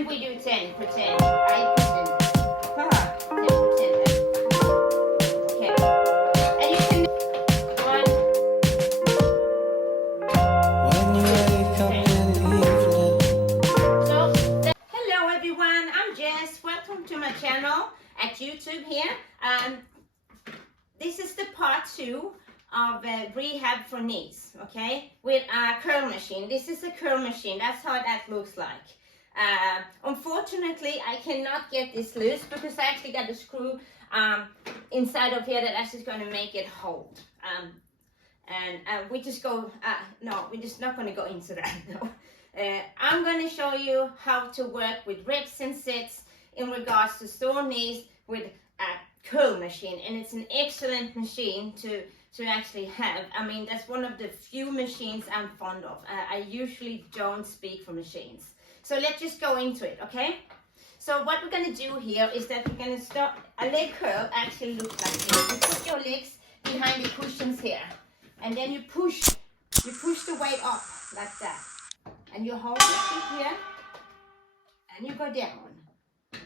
Pretend we do 10. Pretend. I pretend. Haha. 10 pretend. Okay. And you can one. When you wake up in the evening. So, hello everyone. I'm Jess. Welcome to my channel at YouTube here. This is the part 2 of rehab for knees, okay, with a curl machine. This is a curl machine. That's how that looks like. Unfortunately, I cannot get this loose because I actually got a screw inside of here that actually is going to make it hold. We just go, no, we're just not going to go into that. No. I'm going to show you how to work with reps and sets in regards to sore knees with a curl machine, and it's an excellent machine to actually have. I mean, that's one of the few machines I'm fond of. I usually don't speak for machines. So let's just go into it, okay? So what we're going to do here is that we're going to start, a leg curl actually looks like this. You put your legs behind the cushions here, and then you push the weight up like that. And you hold your feet here, and you go down,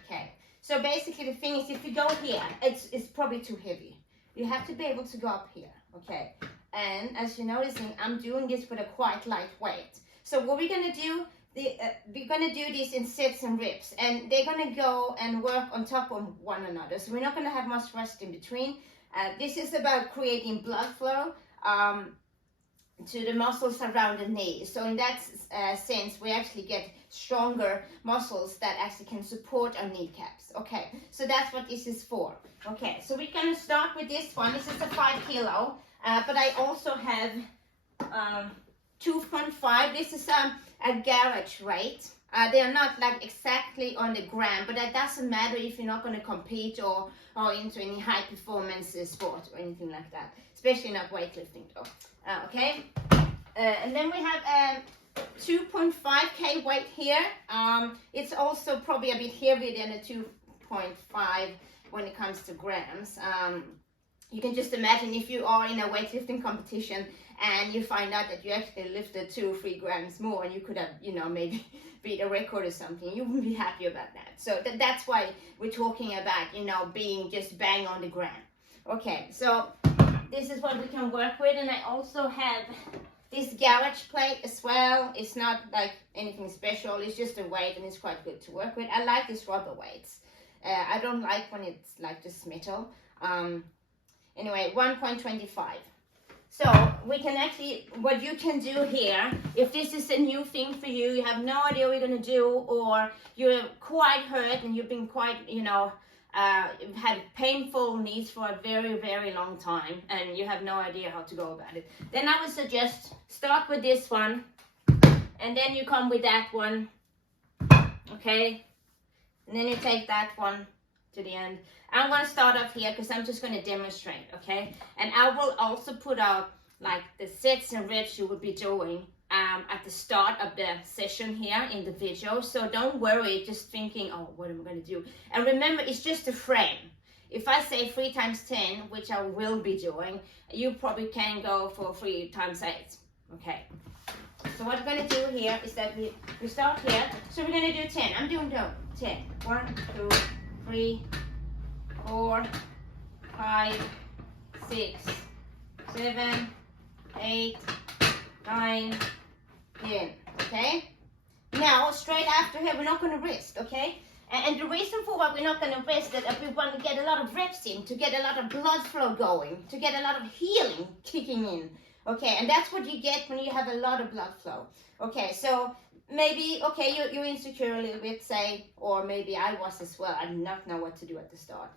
okay? So basically the thing is, if you go here, it's probably too heavy. You have to be able to go up here, okay? And as you're noticing, I'm doing this with a quite light weight. So what we're gonna do, we're gonna do this in sets and reps, and they're gonna go and work on top of one another. So we're not gonna have much rest in between. This is about creating blood flow to the muscles around the knee. So in that sense, we actually get stronger muscles that actually can support our kneecaps. Okay, so that's what this is for. Okay, so we're gonna start with this one. This is a 5 kilo, but I also have 2.5. This is a garage weight. They are not like exactly on the gram, but that doesn't matter if you're not going to compete or into any high performance sport or anything like that, especially not weightlifting though. Okay, and then we have 2.5k weight here. It's also probably a bit heavier than a 2.5 when it comes to grams. You can just imagine if you are in a weightlifting competition and you find out that you actually lifted 2 or 3 grams more, and you could have, you know, maybe beat a record or something, you wouldn't be happy about that. So that's why we're talking about, you know, being just bang on the gram. Okay, so this is what we can work with, and I also have this garage plate as well. It's not like anything special, it's just a weight, and it's quite good to work with. I like these rubber weights. I don't like when it's like just metal. Anyway, 1.25. So we can actually, what you can do here, if this is a new thing for you, you have no idea what you're going to do, or you're quite hurt and you've been quite, you know, you've had painful knees for a very, very long time, and you have no idea how to go about it, then I would suggest start with this one, and then you come with that one, okay? And then you take that one to the end. I'm going to start off here because I'm just going to demonstrate, okay? And I will also put out like the sets and reps you would be doing at the start of the session here in the video. So don't worry, just thinking, oh, what am I going to do? And remember, it's just a frame. If I say 3 times 10, which I will be doing, you probably can go for 3 times 8, okay? So what we're going to do here is that we start here. So we're going to do 10. I'm doing 10. 1, 2, 3, 4, 5, 6, 7, 8, 9, 10. Okay? Now, straight after here, we're not going to rest, okay? And the reason for why we're not going to rest is that we want to get a lot of reps in, to get a lot of blood flow going, to get a lot of healing kicking in. Okay, and that's what you get when you have a lot of blood flow. Okay, so maybe, okay, you're insecure a little bit, say, or maybe I was as well. I did not know what to do at the start.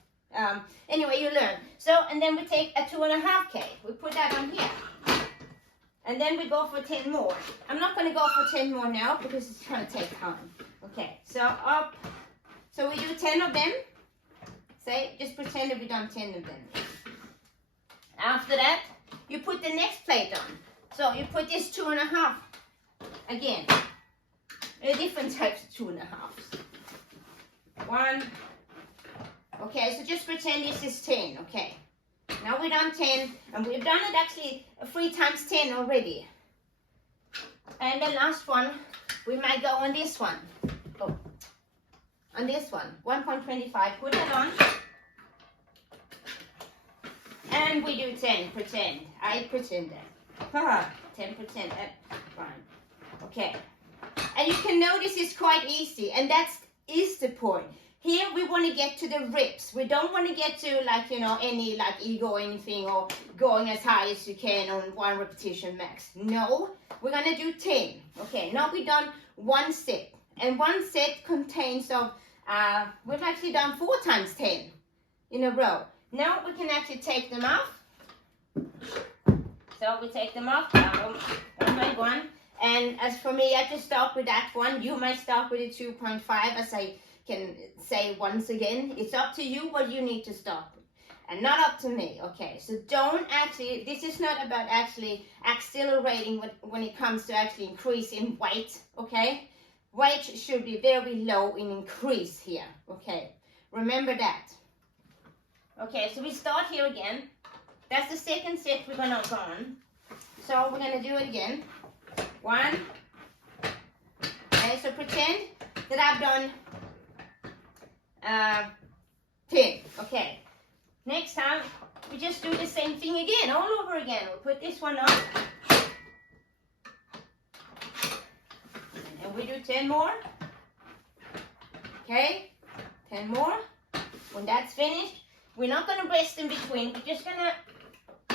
Anyway, you learn. So, and then we take a 2.5k. We put that on here. And then we go for 10 more. I'm not going to go for 10 more now because it's going to take time. Okay, so up. So we do 10 of them. Say, just pretend that we've done 10 of them. After that, you put the next plate on. So you put this 2.5 again. There are different types of 2.5s. 1. Okay, so just pretend this is 10. Okay. Now we've done 10, and we've done it actually 3 times 10 already. And the last one, we might go on this one. Oh, on this one, 1.25, put that on. And we do 10, pretend. I pretend that. 10%, fine. Okay. And you can notice it's quite easy, and that is the point. Here we want to get to the ribs. We don't want to get to like, you know, any like ego or anything, or going as high as you can on 1 repetition max. No, we're going to do 10. Okay, now we've done 1 set. And 1 set contains of, we've actually done 4 times 10 in a row. Now we can actually take them off. So we take them off one by one. And as for me, I just start with that one. You might start with a 2.5, as I can say once again. It's up to you what you need to start with, and not up to me. Okay, so don't actually, this is not about actually accelerating when it comes to actually increase in weight. Okay, weight should be very low in increase here. Okay, remember that. Okay, so we start here again. That's the second set we're gonna go on. So we're gonna do it again. 1. Okay, so pretend that I've done 10. Okay. Next time we just do the same thing again, all over again. We'll put this one on. And we do 10 more. Okay, 10 more. When that's finished, we're not going to rest in between. We're just going to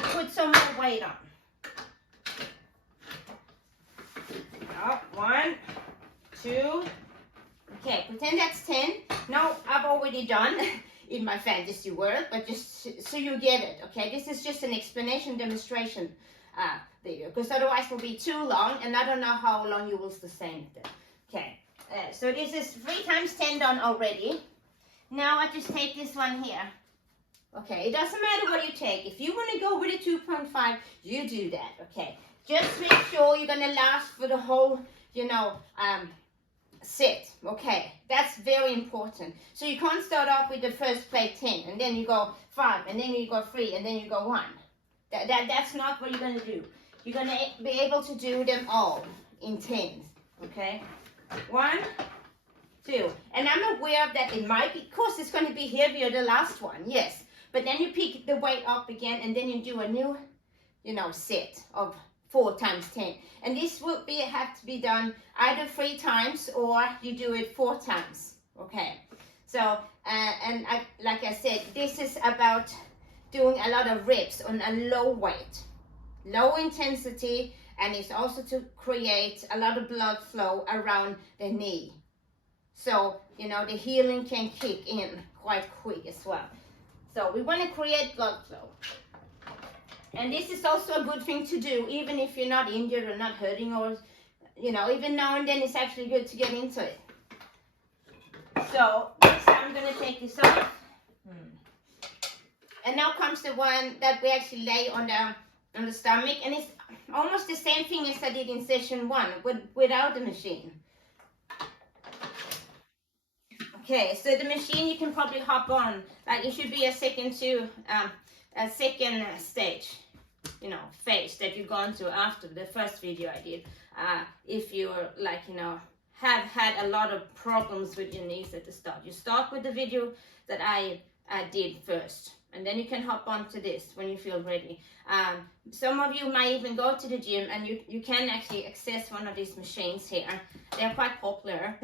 put some more weight on. Up, 1, 2. Okay, pretend that's 10. Now I've already done in my fantasy world, but just so you get it. Okay, this is just an explanation demonstration video, because otherwise it will be too long, and I don't know how long you will sustain it. Okay, so this is 3 times 10 done already. Now I just take this one here. Okay, it doesn't matter what you take. If you want to go with a 2.5, you do that. Okay, just make sure you're gonna last for the whole, you know, set. Okay, that's very important. So you can't start off with the first plate 10, and then you go 5, and then you go 3, and then you go 1. That's not what you're gonna do. You're gonna be able to do them all in 10s. Okay, 1, 2, and I'm aware of that it might be, of course, it's going to be heavier the last one, yes. But then you pick the weight up again, and then you do a new, you know, set of 4 times 10. And this will have to be done either 3 times, or you do it 4 times. Okay. So, like I said, this is about doing a lot of reps on a low weight, low intensity, and it's also to create a lot of blood flow around the knee. So, you know, the healing can kick in quite quick as well. So we want to create blood flow. And this is also a good thing to do, even if you're not injured or not hurting, or, you know, even now and then it's actually good to get into it. So this time I'm going to take this off. And now comes the one that we actually lay on the stomach. And it's almost the same thing as I did in session 1, without the machine. Okay, so the machine you can probably hop on, like it should be a second stage, you know, phase that you've gone to after the first video I did. If you're like, you know, have had a lot of problems with your knees at the start, you start with the video that I did first, and then you can hop on to this when you feel ready. Some of you might even go to the gym, and you can actually access one of these machines here. They're quite popular.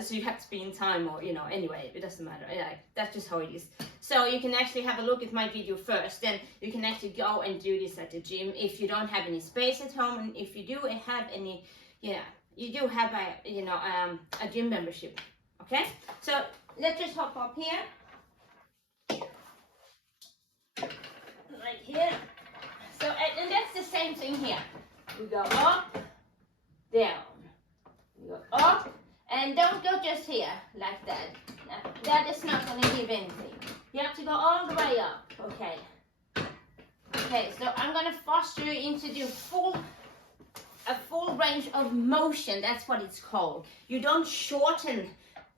So you have to be in time, or, you know, anyway, it doesn't matter. That's just how it is. So you can actually have a look at my video first, then you can actually go and do this at the gym if you don't have any space at home, and if you do have any, you do have a gym membership. Okay, so let's just hop up here, right here. So and that's the same thing here. We go up, down, we go up. And don't go just here, like that. That is not going to give anything. You have to go all the way up. Okay. Okay, so I'm going to foster you into the a full range of motion. That's what it's called. You don't shorten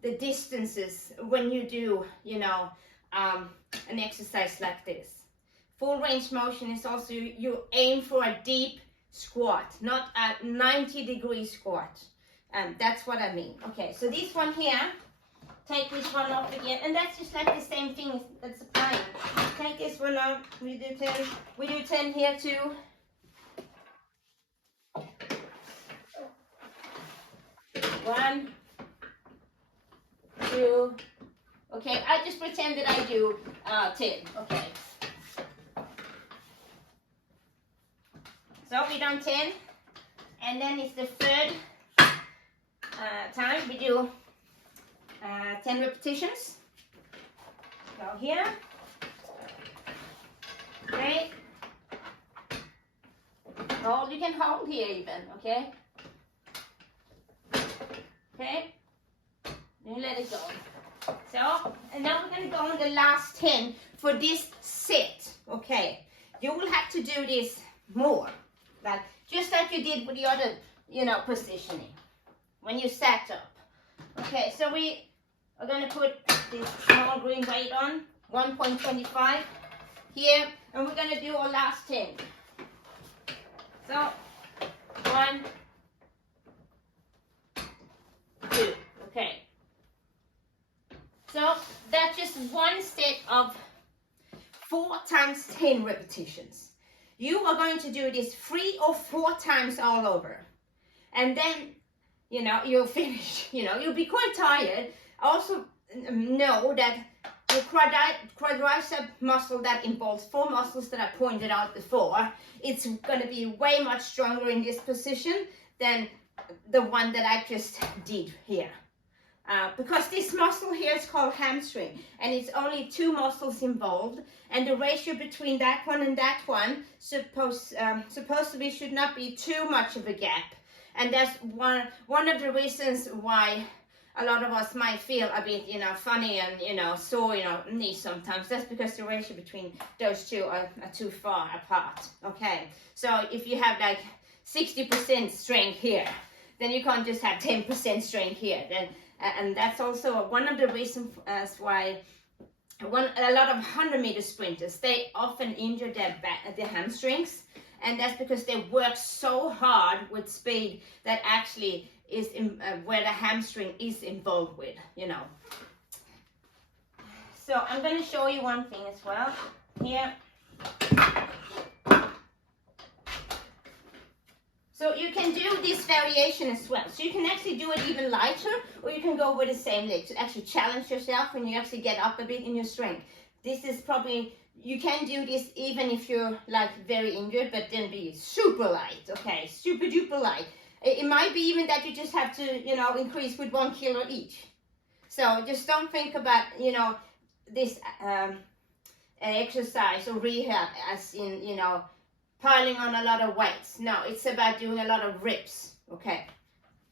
the distances when you do, you know, an exercise like this. Full range motion is also, you aim for a deep squat, not a 90-degree squat. That's what I mean. Okay, so this one here, take this one off again, and that's just like the same thing that's applying. Take this one off. We do 10 here too. 1, 2. Okay, I just pretend that I do 10. Okay. So we done 10, and then it's the third time we do 10 repetitions. Go here. Great. Hold. You can hold here even. Okay. Okay. Then let it go. So, and now we're going to go on the last 10 for this set. Okay. You will have to do this more. Like, just like you did with the other, positioning. When you sat up. Okay, so we are going to put this small green weight on. 1.25 here. And we're going to do our last 10. So, 1, 2. Okay. So that's just one set of 4 times 10 repetitions. You are going to do this 3 or 4 times all over. And then, you'll finish. You'll be quite tired. Also know that the quadricep muscle that involves 4 muscles that I pointed out before, it's going to be way much stronger in this position than the one that I just did here. Because this muscle here is called hamstring, and it's only 2 muscles involved, and the ratio between that one and that one supposedly should not be too much of a gap. And that's one of the reasons why a lot of us might feel a bit, funny and, sore, knees sometimes. That's because the ratio between those two are too far apart. Okay, so if you have like 60% strength here, then you can't just have 10% strength here. Then, and that's also one of the reasons why a lot of 100-meter sprinters, they often injure their hamstrings, and that's because they work so hard with speed that actually is where the hamstring is involved with, So I'm going to show you one thing as well here. So you can do this variation as well. So you can actually do it even lighter, or you can go with the same leg to actually challenge yourself when you actually get up a bit in your strength. This is probably, you can do this even if you're like very injured, but then be super light, okay? Super duper light. It might be even that you just have to, increase with 1 kilo each. So just don't think about, this exercise or rehab as in, piling on a lot of weights. No, it's about doing a lot of reps, okay?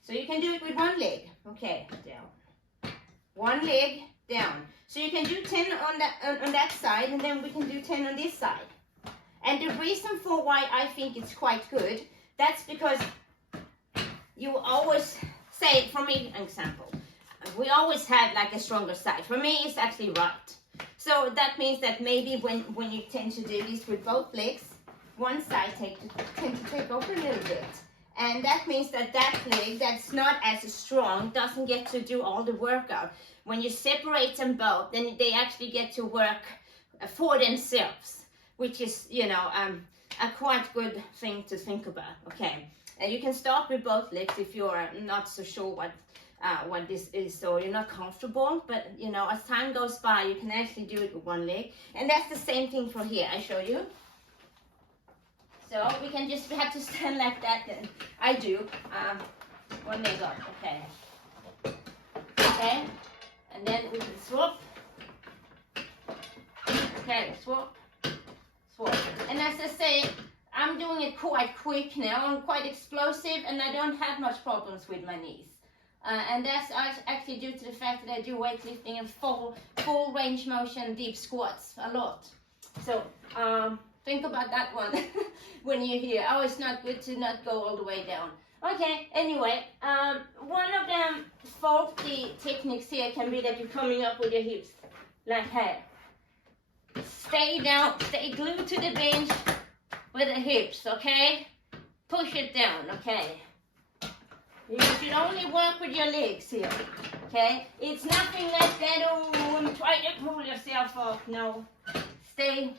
So you can do it with 1 leg, okay, down. 1 leg, down. So you can do 10 on that side, and then we can do 10 on this side. And the reason for why I think it's quite good, that's because you always say, for me, an example, we always have like a stronger side. For me, it's actually right. So that means that maybe when you tend to do this with both legs, one side tend to take over a little bit. And that means that leg that's not as strong doesn't get to do all the workout. When you separate them both, then they actually get to work for themselves, which is, a quite good thing to think about, okay? And you can start with both legs if you're not so sure what this is, or you're not comfortable, but as time goes by, you can actually do it with 1 leg. And that's the same thing for here. I show you. So we have to stand like that, and I do 1 leg up, okay, and then we can swap, okay, swap, and as I say, I'm doing it quite quick now. I'm quite explosive, and I don't have much problems with my knees. And that's actually due to the fact that I do weightlifting and full range motion deep squats a lot. So think about that one when you're here. Oh, it's not good to not go all the way down. Okay, anyway, one of them faulty techniques here can be that you're coming up with your hips like here. Stay down, stay glued to the bench with the hips, okay? Push it down, okay? You should only work with your legs here. Okay, it's nothing like that. Oh, try to pull yourself up. No, stay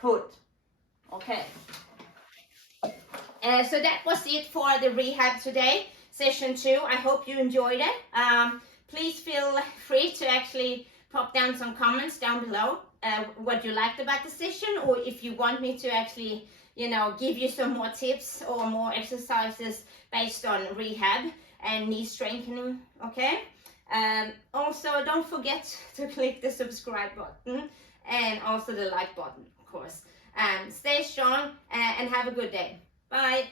put. Okay. So that was it for the rehab today, session 2. I hope you enjoyed it. Please feel free to actually pop down some comments down below what you liked about the session, or if you want me to actually, give you some more tips or more exercises based on rehab and knee strengthening. Okay. Also, don't forget to click the subscribe button and also the like button, of course. Stay strong and have a good day. Bye.